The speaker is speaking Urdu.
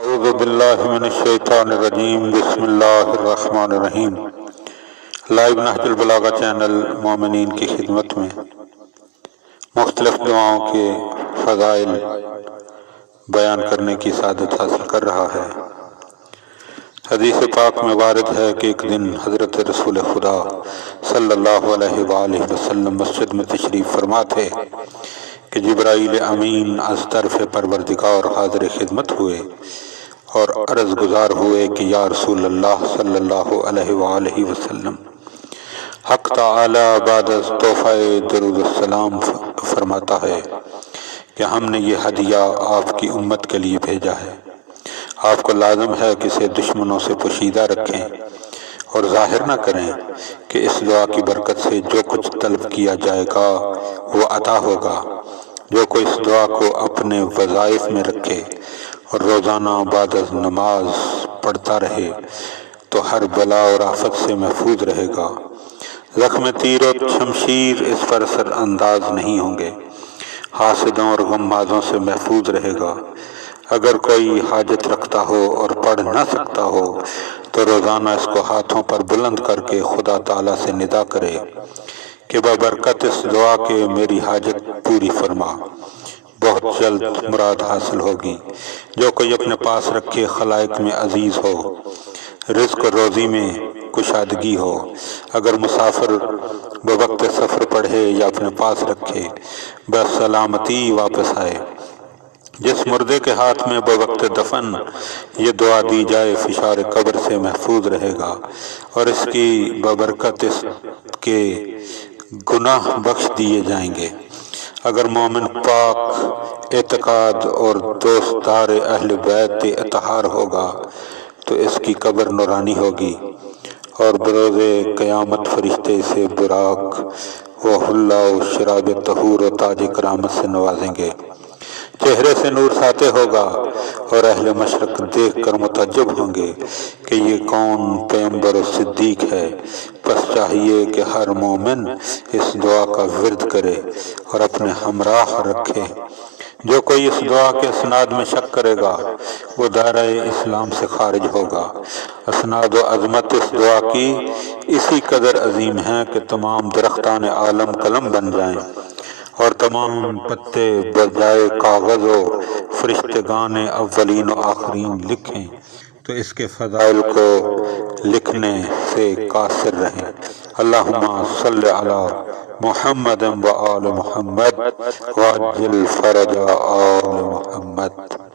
اعوذ باللہ من الشیطان الرجیم، بسم اللہ الرحمن الرحیم۔ لائیو نہج البلاغہ چینل مومنین کی خدمت میں مختلف دعاؤں کے فضائل بیان کرنے کی سعادت حاصل کر رہا ہے۔ حدیث پاک میں وارد ہے کہ ایک دن حضرت رسول خدا صلی اللہ علیہ وآلہ وسلم مسجد میں تشریف فرما تھے کہ جبرائیل امین از طرف پروردگار حاضر خدمت ہوئے اور عرض گزار ہوئے کہ یا رسول اللہ صلی اللہ علیہ وآلہ وسلم، حق تعالی بعد از تحفہ درود السلام فرماتا ہے کہ ہم نے یہ ہدیہ آپ کی امت کے لیے بھیجا ہے۔ آپ کو لازم ہے کہ اسے دشمنوں سے پوشیدہ رکھیں اور ظاہر نہ کریں کہ اس دعا کی برکت سے جو کچھ طلب کیا جائے گا وہ عطا ہوگا۔ جو کوئی اس دعا کو اپنے وظائف میں رکھے اور روزانہ بعد از نماز پڑھتا رہے تو ہر بلا اور آفت سے محفوظ رہے گا۔ زخم تیر و شمشیر اس پر اثر انداز نہیں ہوں گے، حاسدوں اور غمازوں سے محفوظ رہے گا۔ اگر کوئی حاجت رکھتا ہو اور پڑھ نہ سکتا ہو تو روزانہ اس کو ہاتھوں پر بلند کر کے خدا تعالیٰ سے ندا کرے کہ ببرکت اس دعا کے میری حاجت پوری فرما، بہت جلد مراد حاصل ہوگی۔ جو کوئی اپنے پاس رکھے خلائق میں عزیز ہو، رزق و روزی میں کشادگی ہو۔ اگر مسافر بوقت سفر پڑھے یا اپنے پاس رکھے بس سلامتی واپس آئے۔ جس مردے کے ہاتھ میں بوقت دفن یہ دعا دی جائے فشار قبر سے محفوظ رہے گا اور اس کی ببرکت اس کے گناہ بخش دیے جائیں گے۔ اگر مومن پاک اعتقاد اور دوستدار اہل بیت اطہار ہوگا تو اس کی قبر نورانی ہوگی اور بروز قیامت فرشتے اسے براق و حلہ و شراب طہور و تاج کرامت سے نوازیں گے۔ چہرے سے نور ساطع ہوگا اور اہل مشرق دیکھ کر متعجب ہوں گے کہ یہ کون پیغمبر و صدیق ہے۔ پس چاہیے کہ ہر مومن اس دعا کا ورد کرے اور اپنے ہمراہ رکھے۔ جو کوئی اس دعا کے اسناد میں شک کرے گا وہ دائرہ اسلام سے خارج ہوگا۔ اسناد و عظمت اس دعا کی اسی قدر عظیم ہے کہ تمام درختان عالم قلم بن جائیں اور تمام پتے بجائے کاغذ و فرشتگان اولین و آخرین لکھیں تو اس کے فضائل کو لکھنے سے قاصر رہیں۔ اللہم صل علی محمد و آل محمد وعجل فرج آل محمد۔